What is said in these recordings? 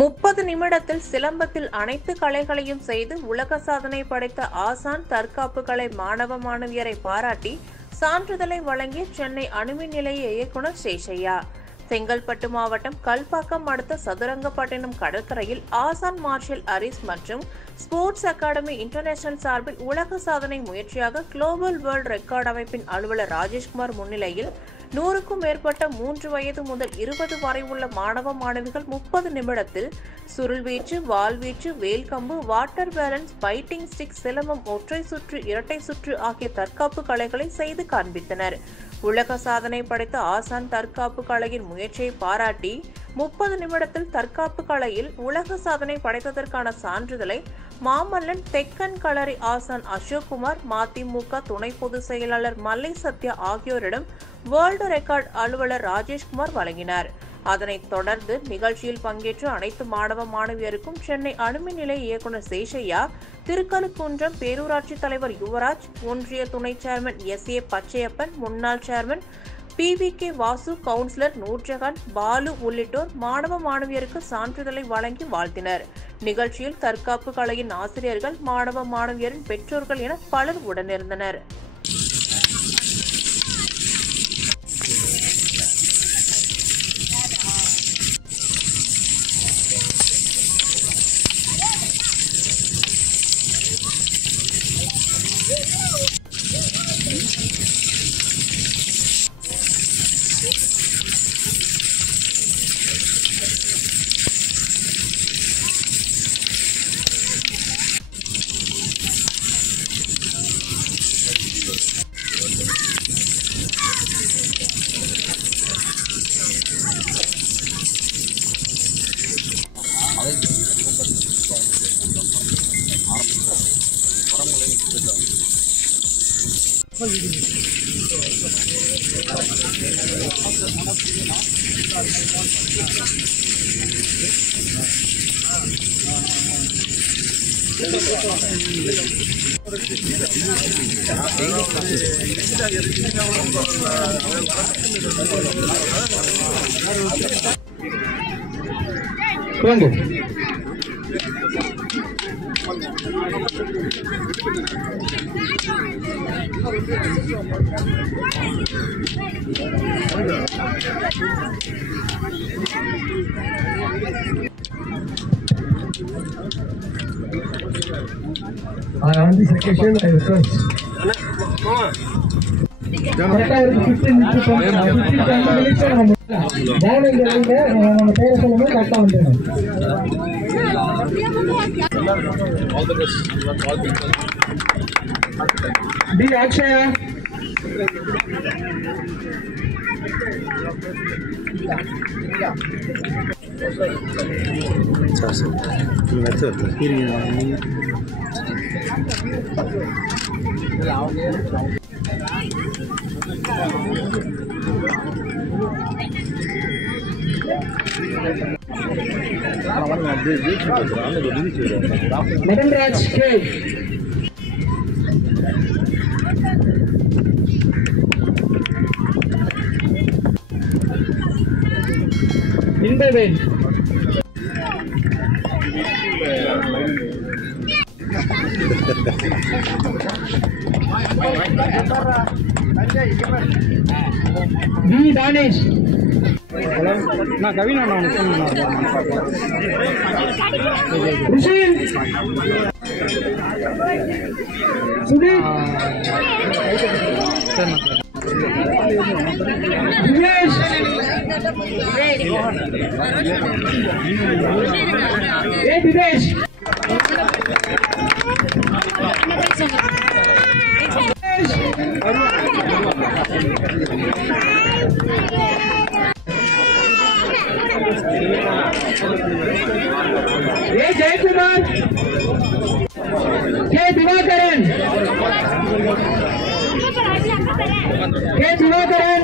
30 நிமிடத்தில் சிலம்பத்தில் அனைத்து கலைகளையும் செய்து உலக சாதனை படைத்த ஆசான் தற்காப்பு கலை மாணவ மாணவியரை பாராட்டி சான்றிதழை வழங்கிய சென்னை அணுமின் நிலைய இயக்குநர் சேஷையா. செங்கல்பட்டு மாவட்டம் கல்பாக்கம் அடுத்த சதுரங்கப்பட்டினம் கடற்கரையில் ஆசான் மார்ஷல் ஆர்ட்ஸ் மற்றும் ஸ்போர்ட்ஸ் அகாடமி இன்டர்நேஷனல் சார்பில் உலக சாதனை முயற்சியாக குளோபல் வேர்ல்ட் ரெக்கார்ட் அமைப்பின் அலுவலர் ராஜேஷ்குமார் முன்னிலையில் 100க்கும் மேற்பட்ட 3 வயது முதல் 20 வரை உள்ள மாணவ மாணவிகள் 30 நிமிடத்தில் சுருள்வீச்சு, வாள்வீச்சு, வேல்கம்பு, water balance, fighting stick, silambam, ஒற்றை சுற்று, இரட்டை சுற்று ஆகிய தற்காப்பு கலைகளை செய்து காண்பித்தனர். உலக சாதனை படைத்த ஆசான் தற்காப்பு கலையின் முயற்சியை பாராட்டி 30 நிமிடத்தில் தற்காப்பு கலையில் உலக சாதனை படைத்ததற்கான சான்றிதழை மாமல்லன் தெக்கன் களரி ஆசான் அசோக்குமார், மதிமுக துணை பொதுச் செயலாளர் மல்லை சத்யா ஆகியோரிடம் வேர்ல்டு ரெக்கார்ட் அலுவலர் ராஜேஷ்குமார் வழங்கினார். அதனைத் தொடர்ந்து நிகழ்ச்சியில் பங்கேற்ற அனைத்து மாணவ மாணவியருக்கும் சென்னை அணுமின் நிலைய இயக்குநர் சேஷையா, திருக்கழுக்குன்றம் பேரூராட்சி தலைவர் யுவராஜ், ஒன்றிய துணை சேர்மன் SA பச்சையப்பன், முன்னாள் chairman PVK Vasu, councillor Noorjahan, Balu உள்ளிட்டோர் மாணவ மாணவியருக்கு சான்றிதழை வழங்கி வாழ்த்தினர். நிகழ்ச்சியில் தற்காப்பு கலையின் ஆசிரியர்கள், மாணவ மாணவியரின் பெற்றோர்கள் என பலர் உடனிருந்தனர். I on the second I request. All the best. D. Akshaya. Madan Raj K. Indaven. B. Danish. Na Kavina na Rushin. Sudhir. Dinesh. Hey Dinesh. Hey Jay Kumar. Hey Divakaran. Hey Divakaran.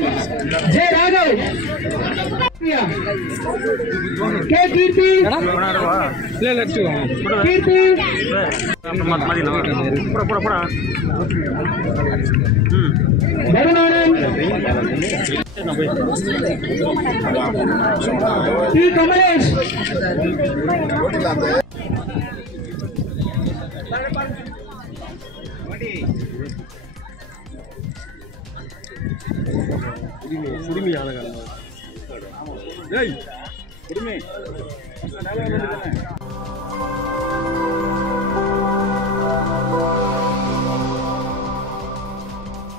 Jay Raghav. Hey Kirti. Kirti. T. Kamalesh. குடுமையான